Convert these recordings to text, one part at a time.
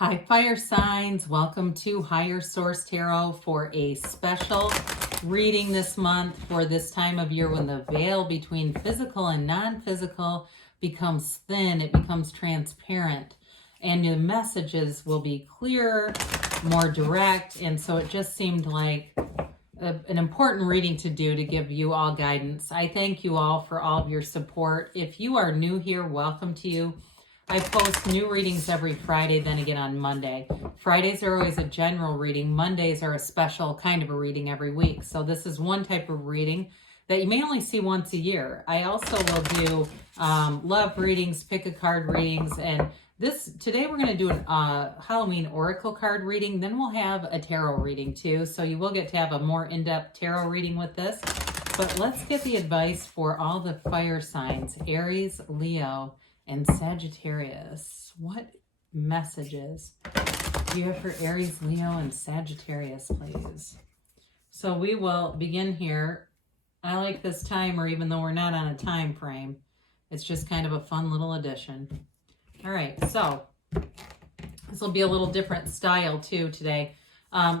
Hi, fire signs. Welcome to Higher Source Tarot for a special reading this month for this time of year when the veil between physical and non-physical becomes thin, it becomes transparent, and the messages will be clearer, more direct, and so it just seemed like an important reading to do to give you all guidance. I thank you all for all of your support. If you are new here, welcome to you. I post new readings every Friday, then again on Monday. Fridays are always a general reading. Mondays are a special kind of a reading every week. So this is one type of reading that you may only see once a year. I also will do love readings, pick a card readings, and today we're going to do a Halloween oracle card reading. Then we'll have a tarot reading too. So you will get to have a more in-depth tarot reading with this. But let's get the advice for all the fire signs, Aries, Leo, and Sagittarius. What messages do you have for Aries, Leo, and Sagittarius, please? So we will begin here. I like this timer, even though we're not on a time frame. It's just kind of a fun little addition. All right, so this will be a little different style too today.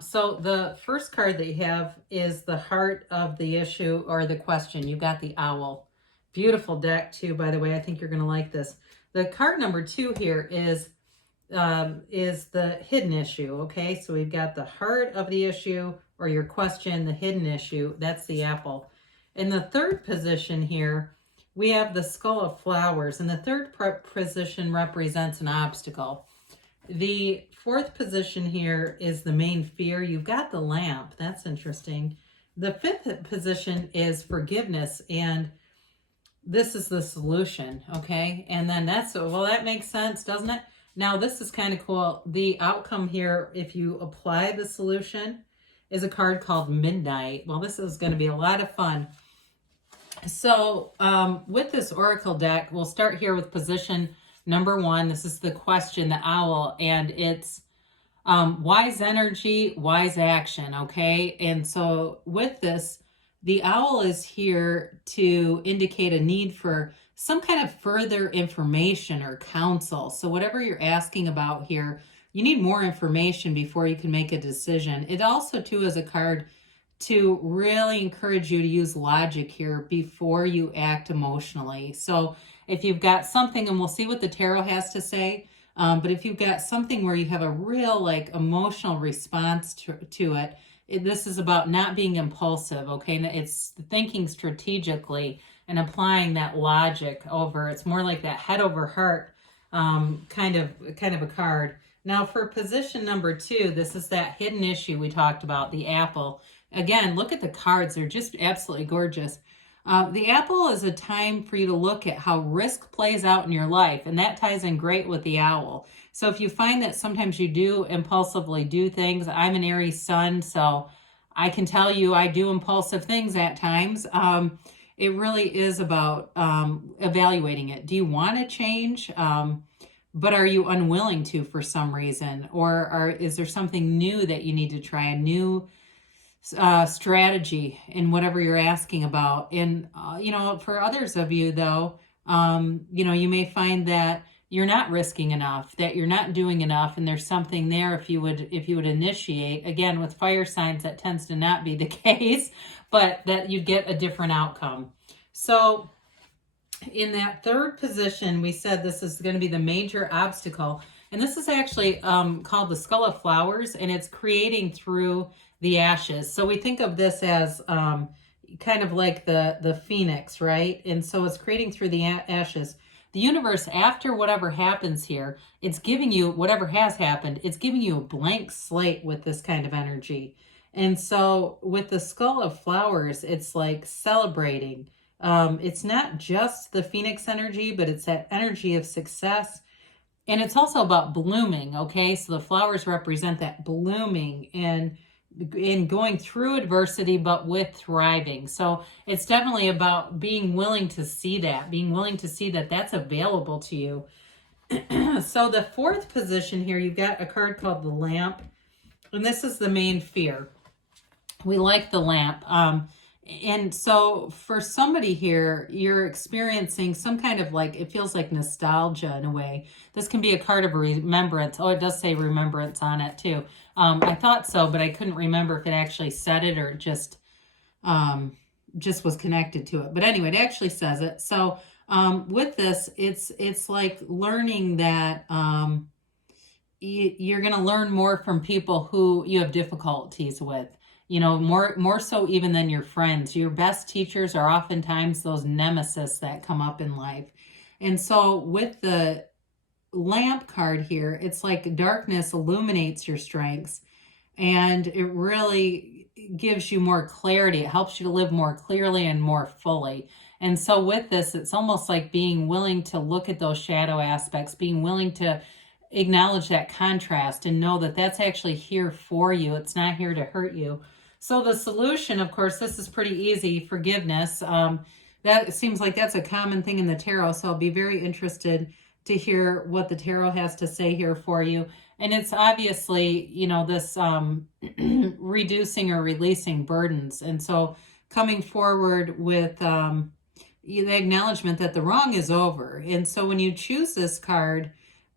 So the first card that you have is the heart of the issue or the question. You got the owl. Beautiful deck too, by the way. I think you're going to like this. The card number 2 here is the hidden issue. Okay, so we've got the heart of the issue or your question, the hidden issue. That's the apple. In the third position here, we have the skull of flowers, and the third position represents an obstacle. The fourth position here is the main fear. You've got the lamp. That's interesting. The fifth position is forgiveness, and this is the solution, okay? And then that makes sense, doesn't it? Now, this is kind of cool. The outcome here, if you apply the solution, is a card called Midnight. Well, this is going to be a lot of fun. So with this oracle deck, we'll start here with position number 1. This is the question, the owl, and it's wise energy, wise action, okay? And so with this, the owl is here to indicate a need for some kind of further information or counsel. So whatever you're asking about here, you need more information before you can make a decision. It also, too, is a card to really encourage you to use logic here before you act emotionally. So if you've got something, and we'll see what the tarot has to say, but if you've got something where you have a real emotional response to it, this is about not being impulsive, okay? It's thinking strategically and applying that logic over. It's more like that head over heart kind of a card. Now for position number 2, this is that hidden issue we talked about, the apple. Again, look at the cards. They're just absolutely gorgeous. The apple is a time for you to look at how risk plays out in your life, and that ties in great with the owl. So if you find that sometimes you do impulsively do things, I'm an Aries sun, so I can tell you I do impulsive things at times. It really is about evaluating it. Do you want to change? But are you unwilling to for some reason? Or is there something new that you need to try, a new strategy in whatever you're asking about? And, for others of you, though, you may find that you're not risking enough, that you're not doing enough, and there's something there if you would initiate. Again, with fire signs, that tends to not be the case, but that you'd get a different outcome. So in that third position, we said this is going to be the major obstacle, and this is actually called the skull of flowers, and it's creating through the ashes. So we think of this as kind of like the phoenix, right? And so it's creating through the ashes. The universe, after whatever happens here, it's giving you, whatever has happened, it's giving you a blank slate with this kind of energy. And so with the skull of flowers, it's like celebrating. It's not just the phoenix energy, but it's that energy of success. And it's also about blooming, okay? So the flowers represent that blooming and in going through adversity, but with thriving. So it's definitely about being willing to see that that's available to you. So the fourth position here, you've got a card called the lamp, and this is the main fear. We like the lamp. And so for somebody here, you're experiencing some kind of like, it feels like nostalgia in a way. This can be a card of remembrance. Oh, it does say remembrance on it too. I thought so, but I couldn't remember if it actually said it or just was connected to it. But anyway, it actually says it. So with this, it's like learning that you're going to learn more from people who you have difficulties with. You know, more so even than your friends. Your best teachers are oftentimes those nemesis that come up in life. And so with the lamp card here, it's like darkness illuminates your strengths, and it really gives you more clarity. It helps you to live more clearly and more fully. And so with this, it's almost like being willing to look at those shadow aspects, being willing to acknowledge that contrast and know that that's actually here for you. It's not here to hurt you. So the solution, of course, this is pretty easy, forgiveness. That seems like that's a common thing in the tarot. So I'll be very interested to hear what the tarot has to say here for you. And it's obviously, you know, this reducing or releasing burdens. And so coming forward with the acknowledgement that the wrong is over. And so when you choose this card,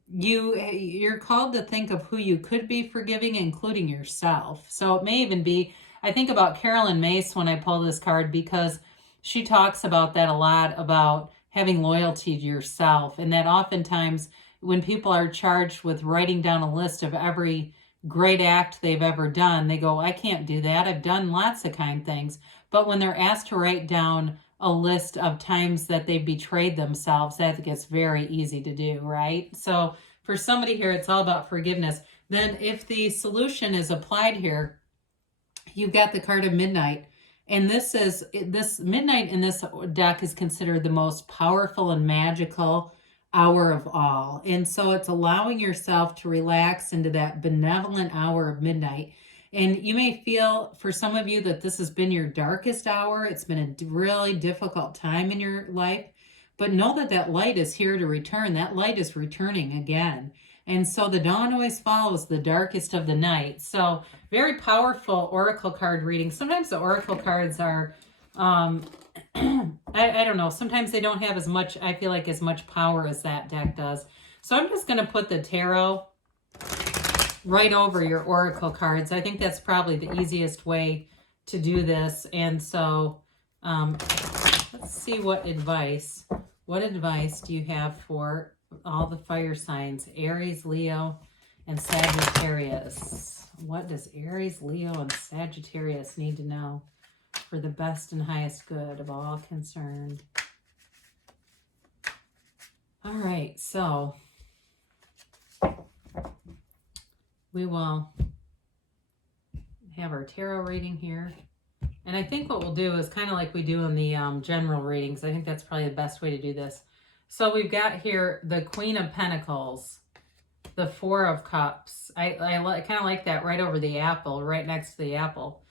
you're called to think of who you could be forgiving, including yourself. So it may even be, I think about Carolyn Mace when I pull this card, because she talks about that a lot, about having loyalty to yourself, and that oftentimes when people are charged with writing down a list of every great act they've ever done, they go, I can't do that. I've done lots of kind things. But when they're asked to write down a list of times that they've betrayed themselves, that gets very easy to do, right? So for somebody here, it's all about forgiveness. Then if the solution is applied here, you've got the card of midnight. And this midnight in this deck is considered the most powerful and magical hour of all. And so it's allowing yourself to relax into that benevolent hour of midnight. And you may feel, for some of you, that this has been your darkest hour. It's been a really difficult time in your life. But know that that light is here to return. That light is returning again. And so the dawn always follows the darkest of the night. So very powerful oracle card reading. Sometimes the oracle cards are, I don't know, sometimes they don't have as much, I feel like, as much power as that deck does. So I'm just going to put the tarot right over your oracle cards. I think that's probably the easiest way to do this. And so let's see what advice do you have for all the fire signs, Aries, Leo, and Sagittarius. What does Aries, Leo, and Sagittarius need to know for the best and highest good of all concerned? All right, so we will have our tarot reading here. And I think what we'll do is kind of like we do in the general readings. I think that's probably the best way to do this. So we've got here the Queen of Pentacles, the Four of Cups. I kind of like that right over the apple, right next to the apple.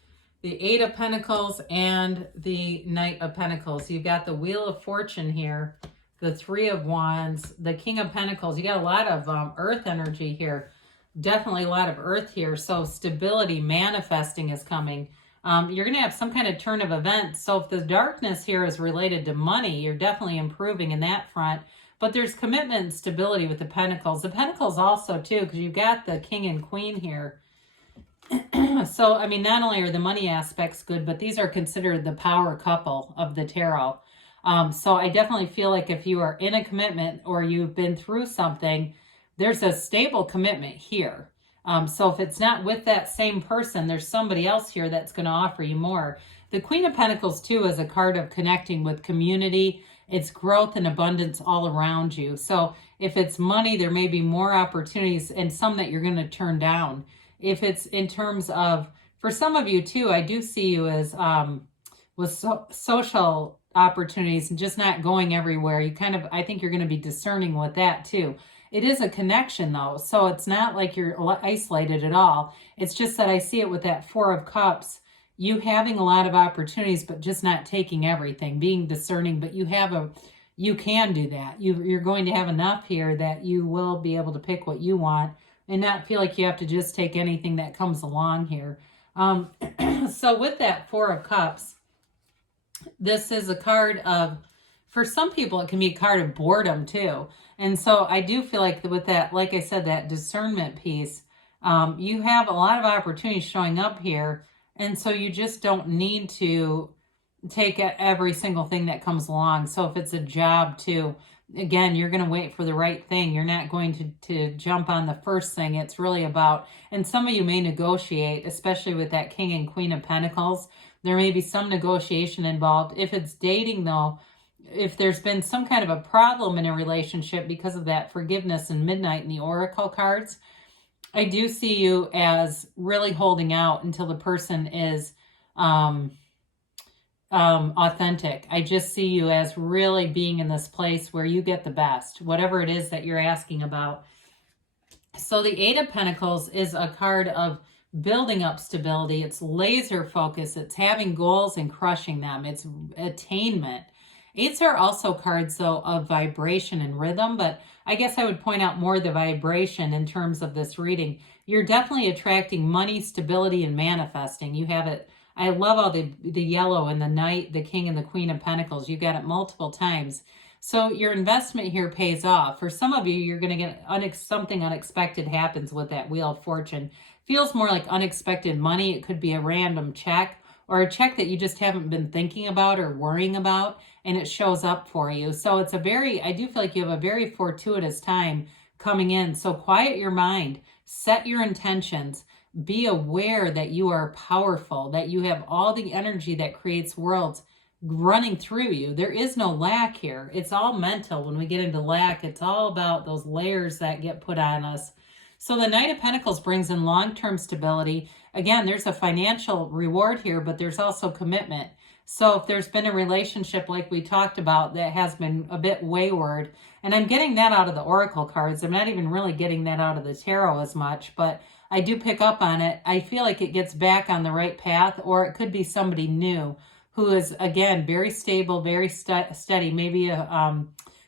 The Eight of Pentacles and the Knight of Pentacles. You've got the Wheel of Fortune here, the Three of Wands, the King of Pentacles. You got a lot of earth energy here. Definitely a lot of earth here. So stability, manifesting is coming. You're going to have some kind of turn of events. So if the darkness here is related to money, you're definitely improving in that front. But there's commitment and stability with the Pentacles. The Pentacles also, too, because you've got the King and Queen here. So, I mean, not only are the money aspects good, but these are considered the power couple of the tarot. So I definitely feel like if you are in a commitment or you've been through something, there's a stable commitment here. So if it's not with that same person, there's somebody else here that's going to offer you more. The Queen of Pentacles, too, is a card of connecting with community. It's growth and abundance all around you. So if it's money, there may be more opportunities and some that you're going to turn down. If it's in terms of, for some of you, too, I do see you as with social opportunities and just not going everywhere. You kind of, I think you're going to be discerning with that, too. It is a connection, though, so it's not like you're isolated at all. It's just that I see it with that Four of Cups, you having a lot of opportunities, but just not taking everything, being discerning, but you can do that. You're going to have enough here that you will be able to pick what you want and not feel like you have to just take anything that comes along here. So with that Four of Cups, This is a card of, for some people, it can be a card of boredom too. And so I do feel like with that, like I said, that discernment piece, you have a lot of opportunities showing up here. And so you just don't need to take every single thing that comes along. So if it's a job too, again, you're going to wait for the right thing. You're not going to jump on the first thing. It's really about, and some of you may negotiate, especially with that King and Queen of Pentacles. There may be some negotiation involved. If it's dating though, if there's been some kind of a problem in a relationship because of that forgiveness and midnight in the oracle cards, I do see you as really holding out until the person is authentic. I just see you as really being in this place where you get the best, whatever it is that you're asking about. So the Eight of Pentacles is a card of building up stability. It's laser focus. It's having goals and crushing them. It's attainment. Eights are also cards, though, of vibration and rhythm, but I guess I would point out more the vibration in terms of this reading. You're definitely attracting money, stability, and manifesting. You have it. I love all the yellow and the Knight, the King, and the Queen of Pentacles. You got it multiple times. So your investment here pays off. For some of you, you're going to get something unexpected happens with that Wheel of Fortune. Feels more like unexpected money. It could be a random check or a check that you just haven't been thinking about or worrying about, and it shows up for you. So it's I do feel like you have a very fortuitous time coming in. So quiet your mind, set your intentions, be aware that you are powerful, that you have all the energy that creates worlds running through you. There is no lack here. It's all mental. When we get into lack, it's all about those layers that get put on us. So the Knight of Pentacles brings in long-term stability. Again, there's a financial reward here, but there's also commitment. So if there's been a relationship like we talked about that has been a bit wayward, and I'm getting that out of the oracle cards. I'm not even really getting that out of the tarot as much, but I do pick up on it. I feel like it gets back on the right path, or it could be somebody new who is, again, very stable, very steady, maybe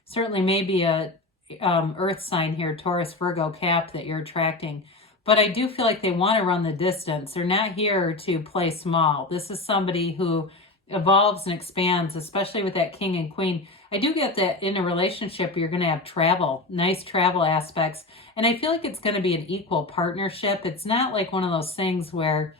certainly maybe a earth sign here, Taurus, Virgo, Cap, that you're attracting. But I do feel like they want to run the distance. They're not here to play small. This is somebody who evolves and expands, especially with that King and Queen. I do get that in a relationship, you're going to have travel, nice travel aspects. And I feel like it's going to be an equal partnership. It's not like one of those things where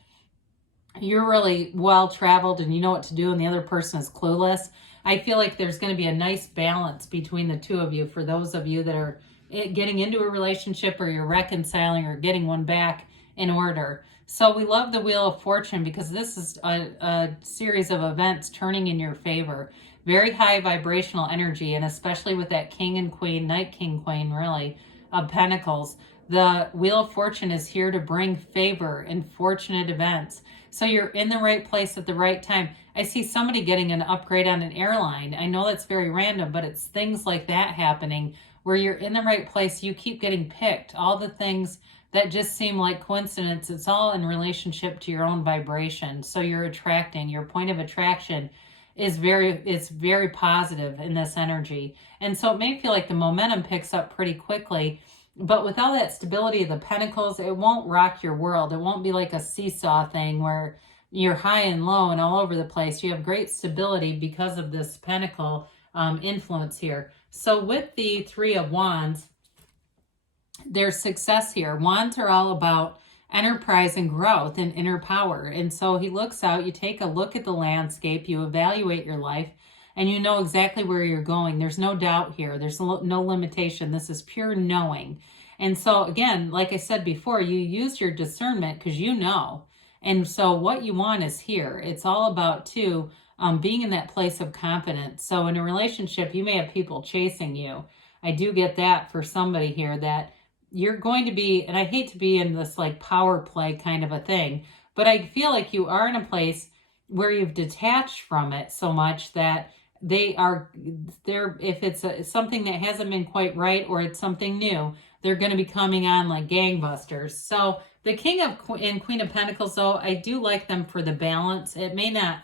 you're really well traveled and you know what to do and the other person is clueless. I feel like there's going to be a nice balance between the two of you for those of you that are getting into a relationship or you're reconciling or getting one back in order. So we love the Wheel of Fortune because this is a series of events turning in your favor. Very high vibrational energy, and especially with that King and Queen, Knight, King, Queen, really, of Pentacles. The Wheel of Fortune is here to bring favor and fortunate events. So you're in the right place at the right time. I see somebody getting an upgrade on an airline. I know that's very random, but it's things like that happening where you're in the right place. You keep getting picked. All the things that just seem like coincidence, it's all in relationship to your own vibration. So you're attracting, your point of attraction is very positive in this energy. And so it may feel like the momentum picks up pretty quickly, but with all that stability of the Pentacles, it won't rock your world. It won't be like a seesaw thing where you're high and low and all over the place. You have great stability because of this Pentacle influence here. So with the Three of Wands, there's success here. Wands are all about enterprise and growth and inner power. And so he looks out, you take a look at the landscape, you evaluate your life, and you know exactly where you're going. There's no doubt here. There's no limitation. This is pure knowing. And so again, like I said before, you use your discernment because you know. And so what you want is here. It's all about, too, being in that place of confidence. So in a relationship, you may have people chasing you. I do get that for somebody here, that you're going to be, and I hate to be in this like power play kind of a thing, but I feel like you are in a place where you've detached from it so much that if it's something that hasn't been quite right or it's something new, they're going to be coming on like gangbusters. So the King and Queen of Pentacles, though, I do like them for the balance. It may not,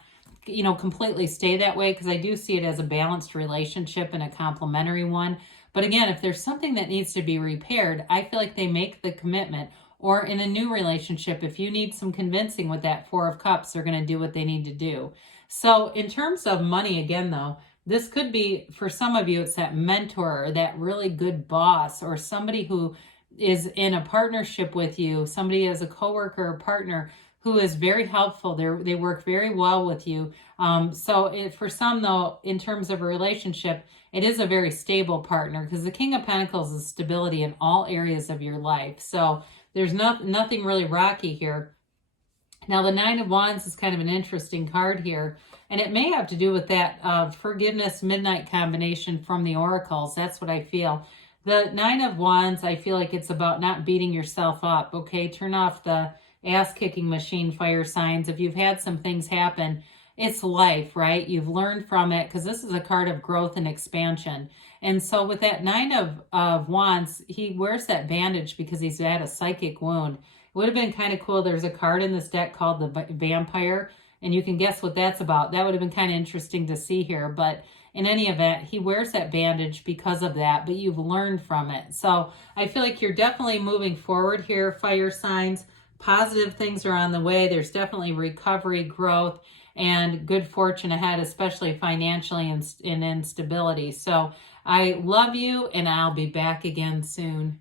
completely stay that way because I do see it as a balanced relationship and a complementary one. But again, if there's something that needs to be repaired, I feel like they make the commitment. Or in a new relationship, if you need some convincing with that Four of Cups, they're going to do what they need to do. So in terms of money, again, though, this could be, for some of you, it's that mentor or that really good boss or somebody who is in a partnership with you, somebody as a coworker or partner who is very helpful. They work very well with you. For some, though, in terms of a relationship, it is a very stable partner because the King of Pentacles is stability in all areas of your life. So there's nothing really rocky here. Now, the Nine of Wands is kind of an interesting card here, and it may have to do with that forgiveness midnight combination from the oracles. That's what I feel. The Nine of Wands, I feel like it's about not beating yourself up, okay? Turn off the ass-kicking machine, fire signs. If you've had some things happen, it's life, right? You've learned from it because this is a card of growth and expansion. And so with that Nine of Wands, he wears that bandage because he's had a psychic wound. It would have been kind of cool. There's a card in this deck called the Vampire, and you can guess what that's about. That would have been kind of interesting to see here. But in any event, he wears that bandage because of that, but you've learned from it. So I feel like you're definitely moving forward here, fire signs. Positive things are on the way. There's definitely recovery, growth, and good fortune ahead, especially financially and in stability. So I love you, and I'll be back again soon.